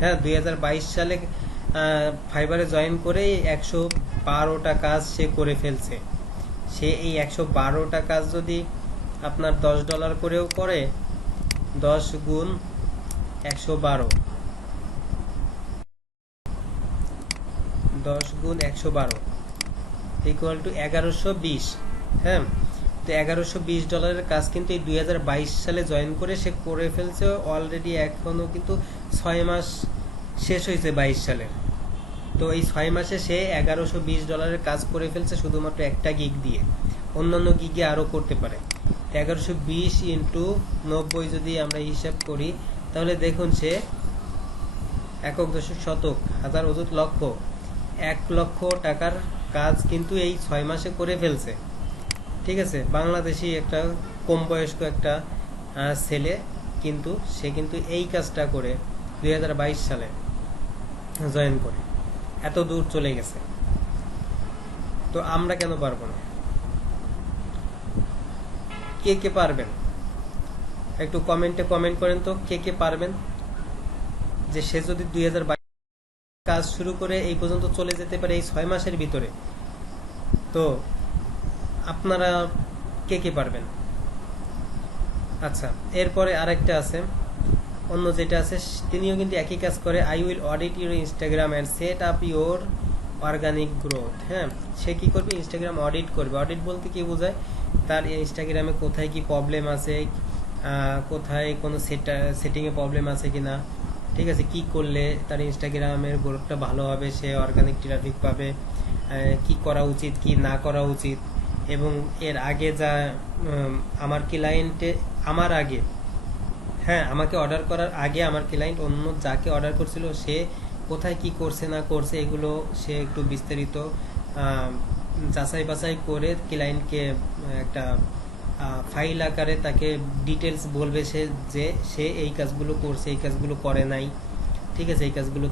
হ্যাঁ, 2022 সালে ফাইবারে জয়েন করে 112টা কাজ সে করে ফেলছে। সে এই 112টা কাজ যদি আপনার $10 করেও করে, 10 গুণ 112, 10 গুণ 112 ইকুয়াল টু 1120। হ্যাঁ, তো $1120 কাজ কিন্তু এই 2022 সালে জয়েন করে সে করে ফেলছে অলরেডি। এখনো কিন্তু 6 মাস শেষ হয়েছে 22 সালের। তো এই 6 মাসে সে $1120 কাজ করে ফেলছে শুধুমাত্র একটা গিগ দিয়ে। অন্যান্য গিগে আরো করতে পারে। 1120 ইন্টু 90 যদি আমরা হিসাব করি, তাহলে দেখুন সে একক, দশক, শতক, হাজার, অযুত, লক্ষ, 1 লক্ষ টাকার কাজ কিন্তু এই 6 মাসে করে ফেলছে। ঠিক আছে, বাংলাদেশি একটা কম বয়স্ক একটা ছেলে, কিন্তু সে কিন্তু এই কাজটা করে 2022 সালে জয়েন করে এত দূর চলে গেছে। তো আমরা কেন পারবো না? কে কে পারবেন একটু কমেন্টে কমেন্ট করেন তো, কে কে পারবেন যে সে যদি 2022 কাজ শুরু করে এই পর্যন্ত চলে যেতে পারে এই 6 মাসের ভিতরে। তো আপনারা কে কে পারবেন? আচ্ছা, এরপরে আরেকটা আছে, অন্য যেটা আছে, তিনিও কিন্তু একই কাজ করে। I will audit your Instagram and set up your organic growth. হ্যাঁ, সে কি করবে? ইনস্টাগ্রাম অডিট করবে। অডিট বলতে কি বোঝায়? তার ইনস্টাগ্রামে কোথায় কি প্রবলেম আছে, কোথায় কোনো সেটিংয়ে প্রবলেম আছে কিনা, ঠিক আছে, কি করলে তার ইনস্টাগ্রামের গ্রোথটা ভালো হবে, সে অর্গানিক ট্রাফিক পাবে, কি করা উচিত, কি না করা উচিত। এবং এর আগে যা আমার ক্লায়েন্টে, আমার আগে, হ্যাঁ, আমাকে অর্ডার করার আগে আমার ক্লায়েন্ট অন্য যাকে অর্ডার করছিল, সে কোথায় কি করছে না করছে, এগুলো সে একটু বিস্তারিত যাচাই বাছাই করে ক্লায়েন্টকে একটা ফাইল আকারে তাকে ডিটেলস বলবে যে সে এই কাজগুলো করছে, এই কাজগুলো করে নাই, ঠিক আছে, এই কাজগুলো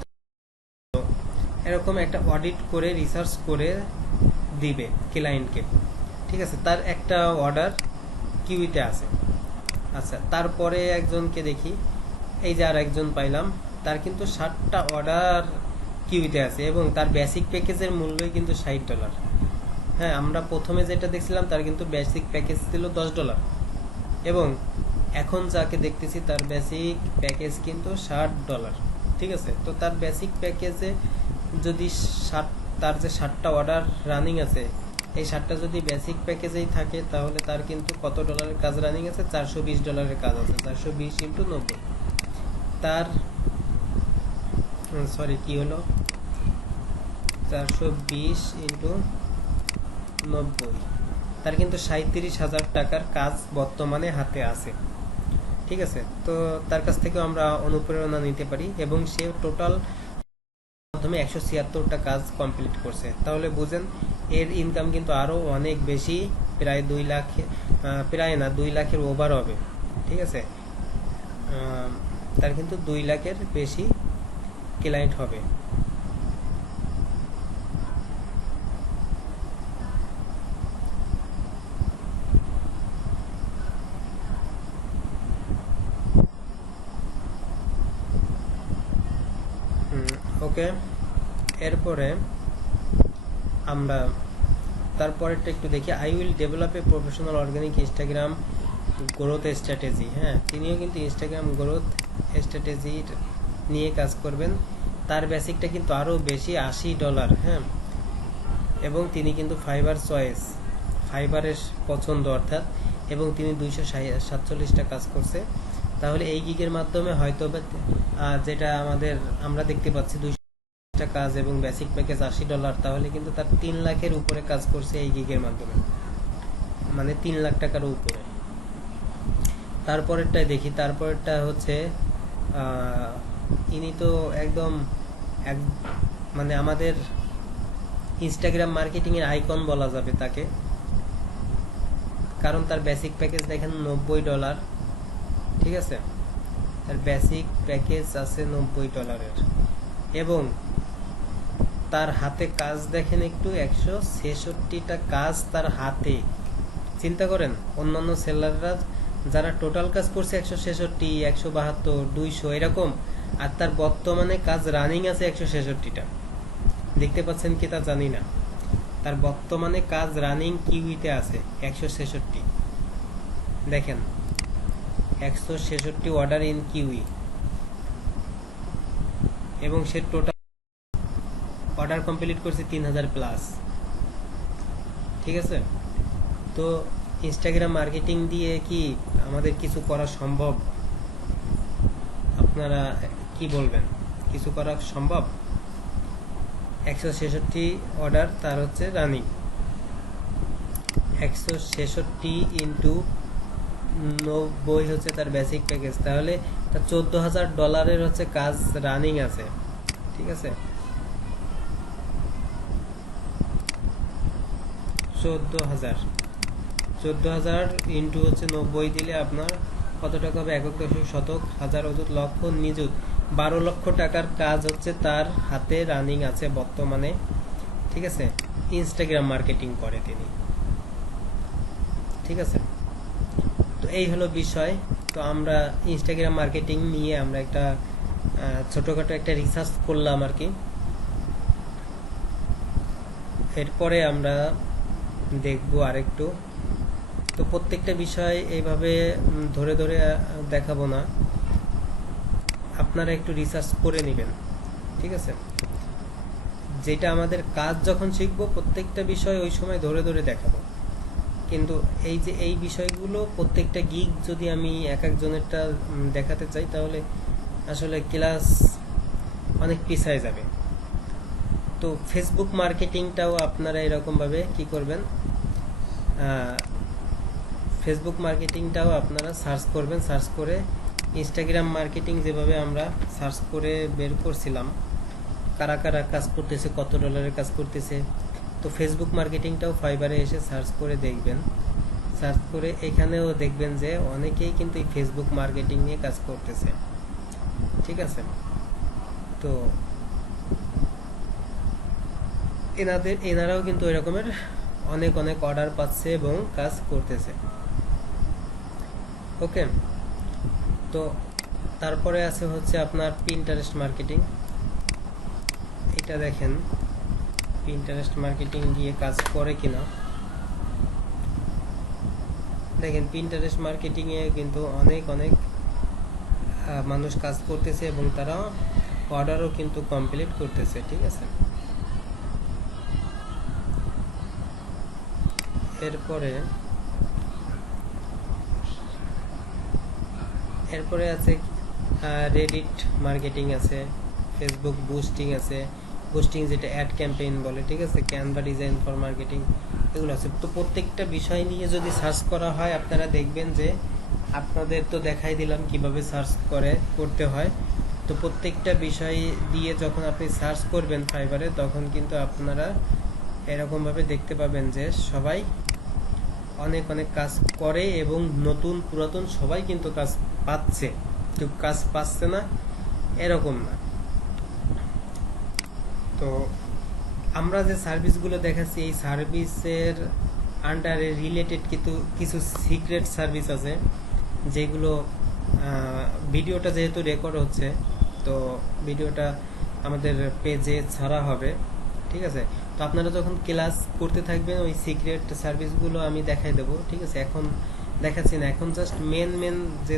এরকম একটা অডিট করে রিসার্চ করে দিবে ক্লায়েন্টকে, ঠিক আছে। তার একটা অর্ডার কিউইতে আছে। আচ্ছা, তারপরে একজনকে দেখি, এই যে আর একজন পাইলাম, তার কিন্তু 60টা অর্ডার কিউইতে আছে এবং তার বেসিক প্যাকেজের মূল্যই কিন্তু $60। হ্যাঁ, আমরা প্রথমে যেটা দেখছিলাম তার কিন্তু বেসিক প্যাকেজ ছিল $10 এবং এখন যাকে দেখতেছি তার বেসিক প্যাকেজ কিন্তু $60, ঠিক আছে। তো তার বেসিক প্যাকেজে যদি তার যে 60টা অর্ডার রানিং আছে, এই 60টা যদি বেসিক প্যাকেজেই থাকে তাহলে তার কিন্তু কত ডলারের কাজ রানিং আছে? $420 কাজ আছে। 420 ইন্টু 90, তার সরি কি হলো, 420 ইন্টু 90, তার কিন্তু 37,000 টাকার কাজ বর্তমানে হাতে আছে, ঠিক আছে। তো তার কাছ থেকে আমরা অনুপ্রেরণা নিতে পারি এবং সে টোটাল মাধ্যমে 176টা কাজ কমপ্লিট করছে। তাহলে বুঝেন এর ইনকাম কিন্তু আরো অনেক বেশি, প্রায় 2 লাখ, প্রায় না 2 লাখের ওভার হবে, ঠিক আছে। তার কিন্তু 2 লাখের বেশি ক্লায়েন্ট হবে। ওকে, এরপরে আমরা তারপরেরটা একটু দেখি। I will develop a professional organic Instagram growth strategy. হ্যাঁ, তিনিও কিন্তু ইনস্টাগ্রাম গ্রোথ স্ট্র্যাটেজি নিয়ে কাজ করবেন। তার বেসিকটা কিন্তু আরও বেশি, $80। হ্যাঁ, এবং তিনি কিন্তু ফাইবার চয়েস, ফাইবারের পছন্দ অর্থাৎ, এবং তিনি 247টা কাজ করছে। তাহলে এই গিগের মাধ্যমে হয়তো যেটা আমরা দেখতে পাচ্ছি 200টা কাজ এবং বেসিক প্যাকেজ $80, তাহলে কিন্তু তার 3 লাখের উপরে কাজ করছে এই গিগের মাধ্যমে, মানে 3 লাখ টাকার উপরে। তারপরেরটাই দেখি, তারপরেরটা হচ্ছে ইনি তো একদম মানে আমাদের ইনস্টাগ্রাম মার্কেটিং এর আইকন বলা যাবে তাকে, কারণ তার বেসিক প্যাকেজ দেখেন $90, ঠিক আছে। তার বেসিক প্যাকেজ আছে $90 এবং তার হাতে কাজ দেখেন একটু, 166টা কাজ তার হাতে। চিন্তা করেন, অন্যান্য সেলাররা যারা টোটাল কাজ করছে 166, 172, 200 এরকম, আর তার বর্তমানে কাজ রানিং আছে 166টা। দেখতে পাচ্ছেন কি তা জানি না, তার বর্তমানে কাজ রানিং কিউইতে আছে 166। দেখেন, 166 অর্ডার ইন কিউই এবং সে টোটাল অর্ডার কমপ্লিট করছে 3000+, ঠিক আছে। তো ইনস্টাগ্রাম মার্কেটিং দিয়ে কি আমাদের কিছু করা সম্ভব? আপনারা কি বলবেন, কিছু করা সম্ভব? 166 অর্ডার তার হচ্ছে রানিং, 166 ইন্টু 90 হচ্ছে তার বেসিক প্যাকেজ, তাহলে তার $14,000 হচ্ছে কাজ রানিং আছে, ঠিক আছে। 14,000 ইন্টু হচ্ছে 90 দিলে আপনার কত টাকা হবে? একক, দশক, শতক, হাজার, অযুত, লক্ষ, নিযুত, 12 লক্ষ টাকার কাজ হচ্ছে তার হাতে রানিং আছে বর্তমানে, ঠিক আছে। ইনস্টাগ্রাম মার্কেটিং করে তিনি, ঠিক আছে। তো এই হলো বিষয়। তো আমরা ইনস্টাগ্রাম মার্কেটিং নিয়ে আমরা একটা ছোটখাটো একটা রিসার্চ করলাম আর কি। এরপরে আমরা দেখবো আরেকটু। তো প্রত্যেকটা বিষয় এইভাবে ধরে ধরে দেখাবো না, আপনারা একটু রিসার্চ করে নেবেন, ঠিক আছে। যেটা আমাদের কাজ যখন শিখবো প্রত্যেকটা বিষয় ওই সময় ধরে ধরে দেখাবো, কিন্তু এই যে এই বিষয়গুলো প্রত্যেকটা গিগ যদি আমি এক একজনেরটা দেখাতে চাই তাহলে আসলে ক্লাস অনেক পিছায় যাবে। তো ফেসবুক মার্কেটিংটাও আপনারা এরকমভাবে কি করবেন, ফেসবুক মার্কেটিংটাও আপনারা সার্চ করবেন। সার্চ করে ইনস্টাগ্রাম মার্কেটিং যেভাবে আমরা সার্চ করে বের করছিলাম কারা কারা কাজ করতেছে, কত ডলারের কাজ করতেছে, তো ফেসবুক মার্কেটিংটাও ফাইবারে এসে সার্চ করে দেখবেন সার্চ করে এখানেও দেখবেন যে অনেকেই কিন্তু এই ফেসবুক মার্কেটিং নিয়ে কাজ করতেছে, ঠিক আছে। তো এনারাও কিন্তু ওই রকমের অনেক অনেক অর্ডার পাচ্ছে এবং কাজ করতেছে। ওকে, তো তারপরে আছে হচ্ছে আপনার পিন্টারেস্ট মার্কেটিং। এটা দেখেন পিন্টারেস্ট মার্কেটিং দিয়ে কাজ করে কিনা। দেখেন পিন্টারেস্ট মার্কেটিং এ কিন্তু অনেক অনেক মানুষ কাজ করতেছে এবং তারা অর্ডারও কিন্তু কমপ্লিট করতেছে, ঠিক আছে। এরপরে আছে রেডিট মার্কেটিং আছে, ফেসবুক বুস্টিং আছে, বুস্টিং যেটা অ্যাড ক্যাম্পেইন বলে, ঠিক আছে, ক্যানভা ডিজাইন ফর মার্কেটিং, এগুলো আছে। তো প্রত্যেকটা বিষয় নিয়ে যদি সার্চ করা হয় আপনারা দেখবেন যে আপনাদের তো দেখাই দিলাম কিভাবে সার্চ করতে হয়। তো প্রত্যেকটা বিষয় দিয়ে যখন আপনি সার্চ করবেন ফাইবারে, তখন কিন্তু আপনারা এরকমভাবে দেখতে পাবেন যে সবাই অনেক অনেক কাজ করে এবং নতুন পুরাতন সবাই কিন্তু কাজ পাচ্ছে, কেউ কাজ পাচ্ছে না এরকম না। তো আমরা যে সার্ভিসগুলো দেখাচ্ছি এই সার্ভিসের আন্ডারে রিলেটেড কিছু সিক্রেট সার্ভিস আছে, যেগুলো ভিডিওটা যেহেতু রেকর্ড হচ্ছে, তো ভিডিওটা আমাদের পেজে ছাড়া হবে, ঠিক আছে। তো আপনারা যখন ক্লাস করতে থাকবেন ওই সিক্রেট সার্ভিসগুলো আমি দেখাই দেবো, ঠিক আছে। এখন দেখাচ্ছি না, এখন জাস্ট মেন যে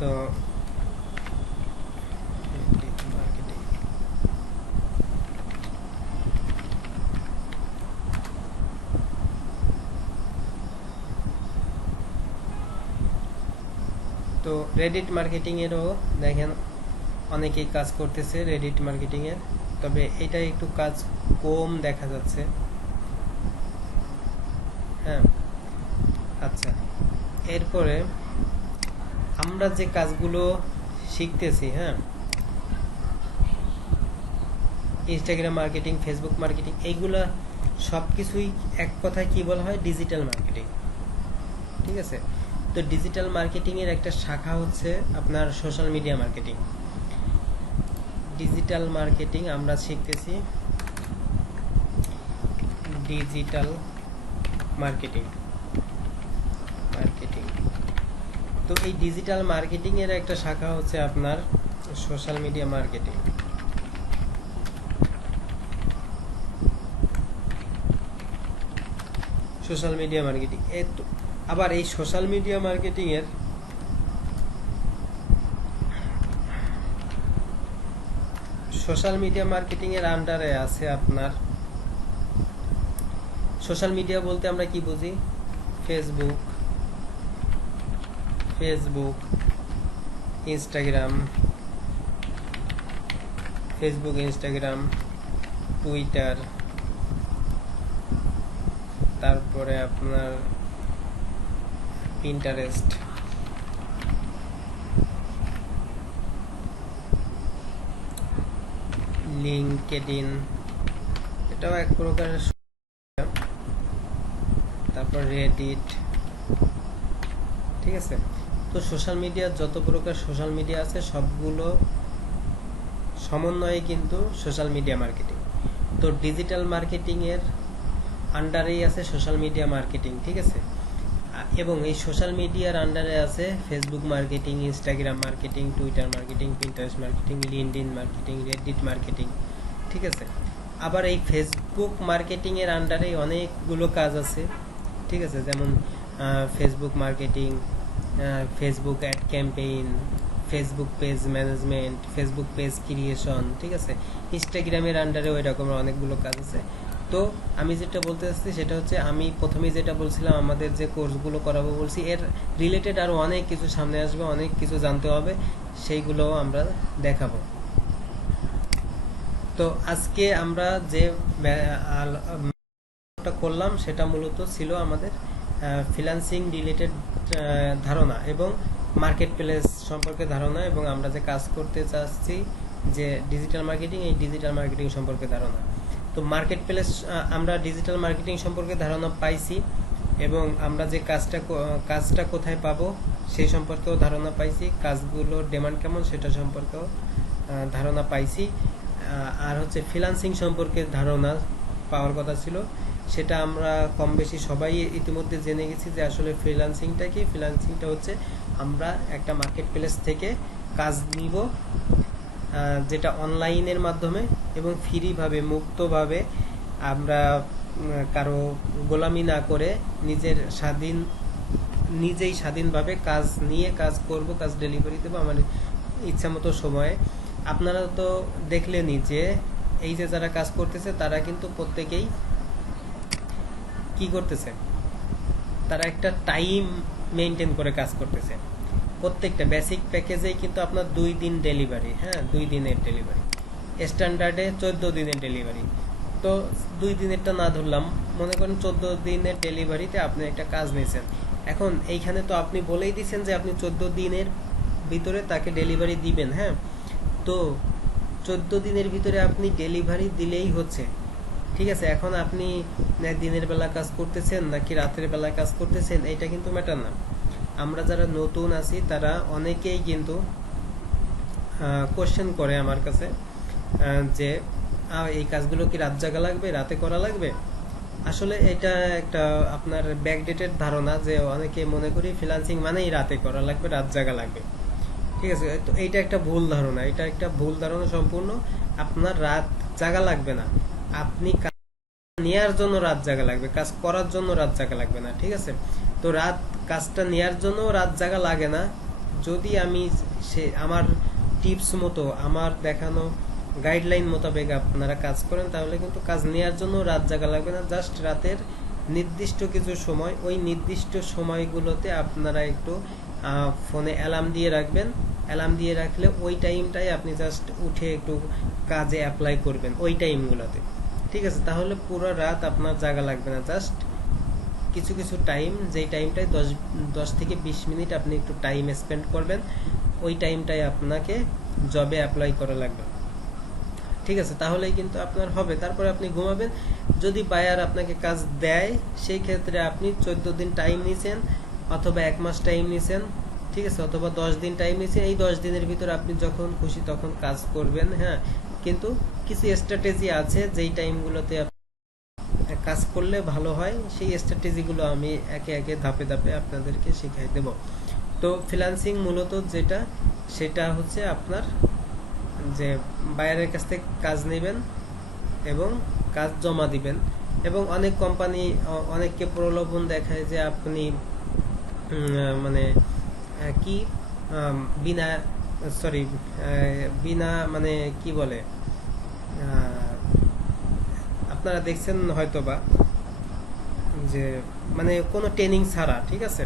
তো মার্কেটিং, তো রেডিট মার্কেটিং এরও দেখেন অনেকেই কাজ করতেছে রেডিট মার্কেটিং এর, তবে এটা একটু কাজ কম দেখা যাচ্ছে। হ্যাঁ, আচ্ছা, এরপরে আমরা যে কাজগুলো শিখতেছি, হ্যাঁ, ইনস্টাগ্রাম মার্কেটিং, ফেসবুক মার্কেটিং, এইগুলা সবকিছুই এক কথায় কি বলা হয়, ডিজিটাল মার্কেটিং, ঠিক আছে। তো ডিজিটাল মার্কেটিং এর একটা শাখা হচ্ছে আপনার social media marketing. Digital marketing আমরা শিখতেছি ডিজিটাল মার্কেটিং। তো এই ডিজিটাল মার্কেটিং এর একটা শাখা হচ্ছে আপনার social media marketing. Social media marketing আবার এই সোশ্যাল মিডিয়া মার্কেটিং এর আন্ডারে আছে আপনার সোশ্যাল মিডিয়া বলতে আমরা কি বুঝি, ফেসবুক, ইনস্টাগ্রাম, টুইটার, তারপরে আপনার পিন্টারেস্ট, লিঙ্কডইন, এটাও এক প্রকার, তারপর রেডিট, ঠিক আছে। তো সোশ্যাল মিডিয়া যত প্রকার সোশ্যাল মিডিয়া আছে সবগুলো সমন্বয়ে কিন্তু সোশ্যাল মিডিয়া মার্কেটিং। তো ডিজিটাল মার্কেটিং এর আন্ডারেই আছে সোশ্যাল মিডিয়া মার্কেটিং, ঠিক আছে। এবং এই সোশ্যাল মিডিয়ার আন্ডারে আছে Facebook marketing, Instagram marketing, Twitter marketing, Pinterest marketing, LinkedIn marketing, Reddit marketing, ঠিক আছে। আবার এই ফেসবুক মার্কেটিং এর আন্ডারে অনেকগুলো কাজ আছে, ঠিক আছে, যেমন Facebook marketing, Facebook ad campaign, Facebook page management, Facebook page creation, ঠিক আছে। ইনস্টাগ্রামের আন্ডারে ওই রকমের অনেকগুলো কাজ আছে। তো আমি যেটা বলতে চাচ্ছি সেটা হচ্ছে, আমি প্রথমে যেটা বলছিলাম আমাদের যে কোর্সগুলো করাবো বলছি, এর রিলেটেড আরো অনেক কিছু সামনে আসবে, অনেক কিছু জানতে হবে, সেইগুলো আমরা দেখাবো। তো আজকে আমরা যে করলাম সেটা মূলত ছিল আমাদের ফ্রিল্যান্সিং রিলেটেড ধারণা এবং মার্কেট প্লেস সম্পর্কে ধারণা, এবং আমরা যে কাজ করতে চাচ্ছি যে ডিজিটাল মার্কেটিং, এই ডিজিটাল মার্কেটিং সম্পর্কে ধারণা। তো মার্কেট প্লেস, আমরা ডিজিটাল মার্কেটিং সম্পর্কে ধারণা পাইছি, এবং আমরা যে কাজটা কোথায় পাবো সেই সম্পর্কেও ধারণা পাইছি, কাজগুলোর ডিমান্ড কেমন সেটা সম্পর্কেও ধারণা পাইছি। আর হচ্ছে ফ্রিল্যান্সিং সম্পর্কে ধারণা পাওয়ার কথা ছিল, সেটা আমরা কম বেশি সবাই ইতিমধ্যে জেনে গেছি যে আসলে ফ্রিল্যান্সিংটা কি। ফ্রিল্যান্সিংটা হচ্ছে আমরা একটা মার্কেট প্লেস থেকে কাজ নিব, যেটা অনলাইনের মাধ্যমে এবং ফ্রিভাবে, মুক্তভাবে, আমরা কারো গোলামি না করে নিজেই স্বাধীনভাবে কাজ নিয়ে কাজ করব, কাজ ডেলিভারি দেবো আমার ইচ্ছা মতো সময়ে। আপনারা তো দেখলেনই যে এই যে যারা কাজ করতেছে তারা কিন্তু প্রত্যেকেই কি করতেছে, তারা একটা টাইম মেনটেন করে কাজ করতেছে। প্রত্যেকটা বেসিক প্যাকেজেই কিন্তু আপনার 2 দিন ডেলিভারি, হ্যাঁ 2 দিনের ডেলিভারি, স্ট্যান্ডার্ডে 14 দিনের ডেলিভারি। তো 2 দিনেরটা না ধরলাম, মনে করেন 14 দিনের ডেলিভারিতে আপনি একটা কাজ নিয়েছেন। এখন এইখানে তো আপনি বলেই দিচ্ছেন যে আপনি 14 দিনের ভিতরে তাকে ডেলিভারি দিবেন, হ্যাঁ। তো 14 দিনের ভিতরে আপনি ডেলিভারি দিলেই হচ্ছে, ঠিক আছে। এখন আপনি দিনের বেলা কাজ করতেছেন নাকি রাতের বেলা কাজ করতেছেন এটা কিন্তু ম্যাটার না। আমরা যারা নতুন আছি তারা অনেকেই কিন্তু কোশ্চেন করে আমার কাছে যে এই কাজগুলো কি রাত জাগা লাগবে, রাতে করা লাগবে। আসলে এটা একটা আপনার ব্যাকডেটেড ধারণা, যে অনেকে মনে করি ফ্রিল্যান্সিং মানেই রাতে করা লাগবে, রাত জাগা লাগবে, ঠিক আছে। তো এইটা একটা ভুল ধারণা, এটা একটা ভুল ধারণা সম্পূর্ণ। আপনার রাত জাগা লাগবে না, আপনি নেয়ার জন্য রাত জাগা লাগবে, কাজ করার জন্য রাত জাগা লাগবে না, ঠিক আছে। তো কাজটা নেয়ার জন্য রাত জাগা লাগে না, যদি আমি আমার টিপস মতো, আমার দেখানো গাইডলাইন মোতাবেক আপনারা কাজ করেন, তাহলে কিন্তু কাজ নেয়ার জন্য রাত জাগা লাগবে না। জাস্ট রাতের নির্দিষ্ট কিছু সময়, ওই নির্দিষ্ট সময়গুলোতে আপনারা একটু ফোনে অ্যালার্ম দিয়ে রাখবেন। অ্যালার্ম দিয়ে রাখলে ওই টাইমটাই আপনি জাস্ট উঠে একটু কাজে অ্যাপ্লাই করবেন ওই টাইমগুলোতে, ঠিক আছে। তাহলে পুরো রাত আপনার জাগা লাগবে না, জাস্ট কিছু কিছু টাইম, যেই টাইমটায় 10 থেকে 20 মিনিট আপনি একটু টাইম স্পেন্ড করবেন, ওই টাইমটাই আপনাকে জবে অ্যাপ্লাই করা লাগবে, ঠিক আছে। তাহলেই কিন্তু আপনার হবে। তারপরে আপনি ঘুমাবেন। যদি বায়ার আপনাকে কাজ দেয়, সেই ক্ষেত্রে আপনি 14 দিন টাইম নিছেন অথবা 1 মাস টাইম নিছেন, ঠিক আছে, অথবা 10 দিন টাইম নিছেন। এই 10 দিনের ভিতর আপনি যখন খুশি তখন কাজ করবেন, হ্যাঁ। কিন্তু কিছু স্ট্র্যাটেজি আছে যেই টাইমগুলোতে কাজ করলে ভালো হয়, সেই স্ট্র্যাটেজিগুলো আমি একে একে ধাপে ধাপে আপনাদেরকে শিখাই দেব। তো ফ্রিল্যান্সিং মূলত যেটা, সেটা হচ্ছে আপনার যে বায়ারের কাছ থেকে কাজ নেবেন এবং কাজ জমা দিবেন। এবং অনেক কোম্পানি অনেককে প্রলোভন দেখায় যে আপনি মানে কি বিনা বিনা মানে কি বলে, আপনারা দেখছেন হয়তোবা যে মানে কোনো ট্রেনিং ছাড়া, ঠিক আছে,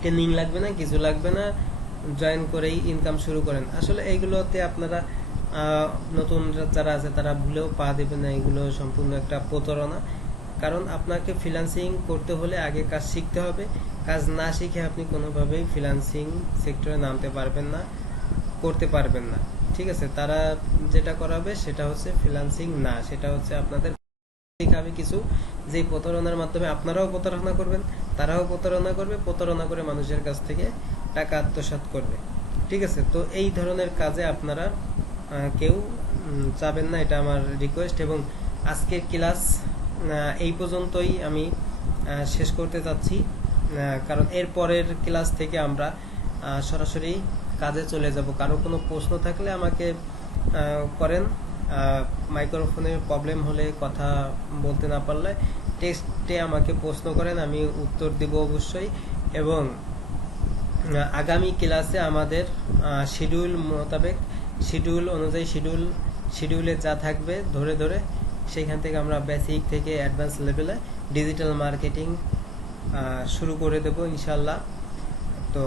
ট্রেনিং লাগবে না, কিছু লাগবে না, জয়েন করেই ইনকাম শুরু করেন। আসলে এইগুলোতে আপনারা নতুন যারা আছে তারা ভুলেও পা দেবে না, এগুলো সম্পূর্ণ একটা প্রতারণা। কারণ আপনাকে ফ্রিল্যান্সিং করতে হলে আগে কাজ শিখতে হবে। কাজ না শিখে আপনি কোনোভাবেই ফ্রিল্যান্সিং সেক্টরে নামতে পারবেন না, করতে পারবেন না, ঠিক আছে। তারা যেটা করাবে সেটা হচ্ছে ফ্রিল্যান্সিং না, সেটা হচ্ছে আপনাদের শেখাবে কিছু, যে প্রতারণার মাধ্যমে আপনারাও প্রতারণা করবেন, তারাও প্রতারণা করবে, প্রতারণা করে মানুষের কাছ থেকে টাকা আত্মসাৎ করবে, ঠিক আছে। তো এই ধরনের কাজে আপনারা কেউ যাবেন না, এটা আমার রিকোয়েস্ট। এবং আজকের ক্লাস এই পর্যন্তই আমি শেষ করতে চাচ্ছি, কারণ এর পরের ক্লাস থেকে আমরা সরাসরি কাজে চলে যাব। কারো কোনো প্রশ্ন থাকলে আমাকে করেন, মাইক্রোফোনের প্রবলেম হলে, কথা বলতে না পারলে টেক্সটে আমাকে প্রশ্ন করেন, আমি উত্তর দেব অবশ্যই। এবং আগামী ক্লাসে আমাদের শিডিউল মোতাবেক, শিডিউল অনুযায়ী, শিডিউলে যা থাকবে ধরে ধরে সেইখান থেকে আমরা বেসিক থেকে অ্যাডভান্স লেভেলে ডিজিটাল মার্কেটিং শুরু করে দেব ইনশাল্লাহ। তো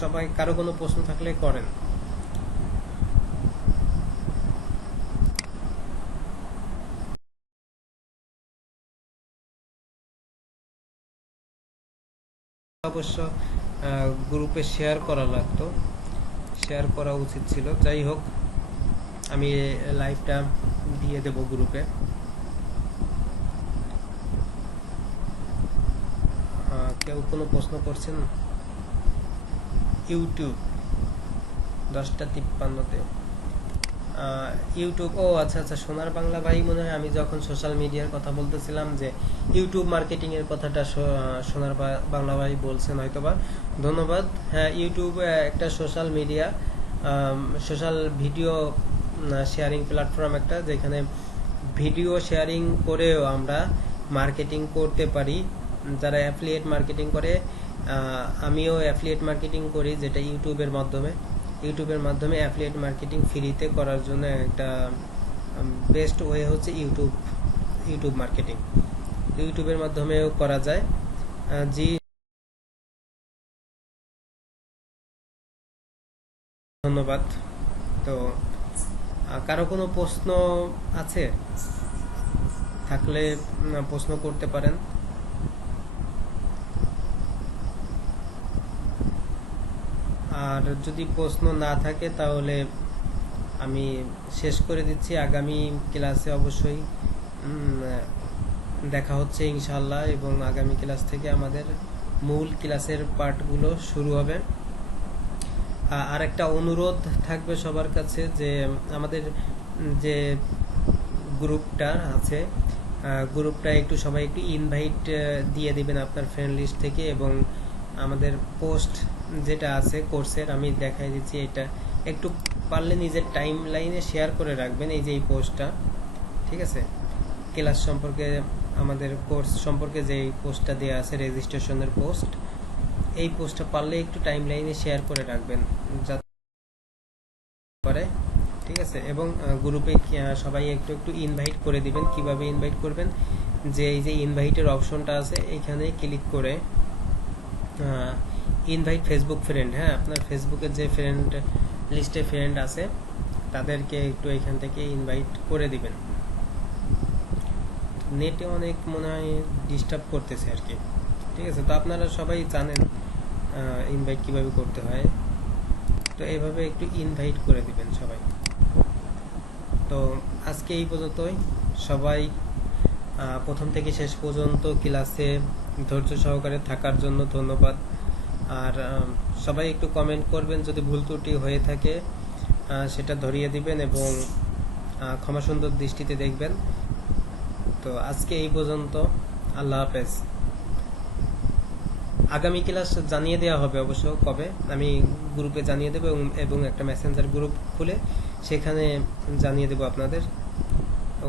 সবাই কারো কোনো প্রশ্ন থাকলে করেন। অবশ্য গ্রুপে শেয়ার করা লাগতো, শেয়ার করা উচিত ছিল। যাই হোক, আমি লাইভটা দিয়ে দেব গ্রুপে। কেউ কোনো প্রশ্ন করছেন? ইউটিউব 10:53-তে ইউটিউব, ও আচ্ছা আচ্ছা, সোনার বাংলা ভাই, মনে হয় আমি যখন সোশ্যাল মিডিয়ার কথা বলতেছিলাম যে ইউটিউব মার্কেটিং এর কথাটা সোনার বাংলা ভাই বলছেন হয়তোবা। ধন্যবাদ। হ্যাঁ, ইউটিউব একটা social media, social video sharing platform একটা, যেখানে ভিডিও শেয়ারিং করেও আমরা মার্কেটিং করতে পারি। যারা অ্যাফিলিয়েট মার্কেটিং করে, আমিও অ্যাফিলিয়েট মার্কেটিং করি, যেটা ইউটিউবের মাধ্যমে অ্যাফিলিয়েট মার্কেটিং ফ্রিতে করার জন্য একটা বেস্ট ওয়ে হচ্ছে ইউটিউব মার্কেটিং। ইউটিউবের মাধ্যমেও করা যায়। জি, ধন্যবাদ। তো কারো কোনো প্রশ্ন আছে? থাকলে প্রশ্ন করতে পারেন। আর যদি প্রশ্ন না থাকে তাহলে আমি শেষ করে দিচ্ছি। আগামী ক্লাসে অবশ্যই দেখা হচ্ছে ইনশাল্লাহ, এবং আগামী ক্লাস থেকে আমাদের মূল ক্লাসের পার্টগুলো শুরু হবে। আর একটা অনুরোধ থাকবে সবার কাছে, যে আমাদের যে গ্রুপটা আছে, গ্রুপটা সবাই একটু ইনভাইট দিয়ে দিবেন আপনার ফ্রেন্ড লিস্ট থেকে, এবং আমাদের পোস্ট যেটা আছে কোর্সের, আমি দেখাই দিচ্ছি, এটা একটু পারলে নিজের টাইম লাইনে শেয়ার করে রাখবেন। এই যে এই পোস্টটা, ঠিক আছে, ক্লাস সম্পর্কে, আমাদের কোর্স সম্পর্কে যে পোস্টটা দেওয়া আছে, রেজিস্ট্রেশনের পোস্ট, এই পোস্টটা পারলে একটু টাইম লাইনে শেয়ার করে রাখবেন যাতে করে, ঠিক আছে। এবং গ্রুপে সবাই একটু একটু ইনভাইট করে দিবেন। কিভাবে ইনভাইট করবেন, যে এই যে ইনভাইটের অপশনটা আছে, এখানে ক্লিক করে ইনভাইট ফেসবুক ফ্রেন্ড, হ্যাঁ, আপনার ফেসবুকের যে ফ্রেন্ড লিস্টে ফ্রেন্ড আছে তাদেরকে একটু এখান থেকে ইনভাইট করে দিবেন। নেটে অনেক মনে হয় ডিস্টার্ব করতেছে আর কি, ঠিক আছে। তো আপনারা সবাই জানেন ইনভাইট কিভাবে করতে হয়, তো এইভাবে একটু ইনভাইট করে দিবেন সবাই। তো আজকে এই পর্যন্তই। সবাই প্রথম থেকে শেষ পর্যন্ত ক্লাসে ধৈর্য সহকারে থাকার জন্য ধন্যবাদ। আর সবাই একটু কমেন্ট করবেন, যদি ভুল ত্রুটি হয়ে থাকে সেটা ধরিয়ে দিবেন, এবং ক্ষমা সুন্দর দৃষ্টিতে দেখবেন। তো আজকে এই পর্যন্ত, আল্লাহ হাফেজ। আগামী ক্লাস জানিয়ে দেওয়া হবে অবশ্য কবে, আমি গ্রুপে জানিয়ে দেবো, এবং একটা মেসেঞ্জার গ্রুপ খুলে সেখানে জানিয়ে দেবো আপনাদের।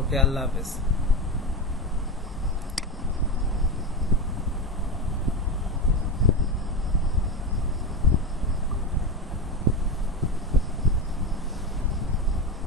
ওকে, আল্লাহ হাফেজ।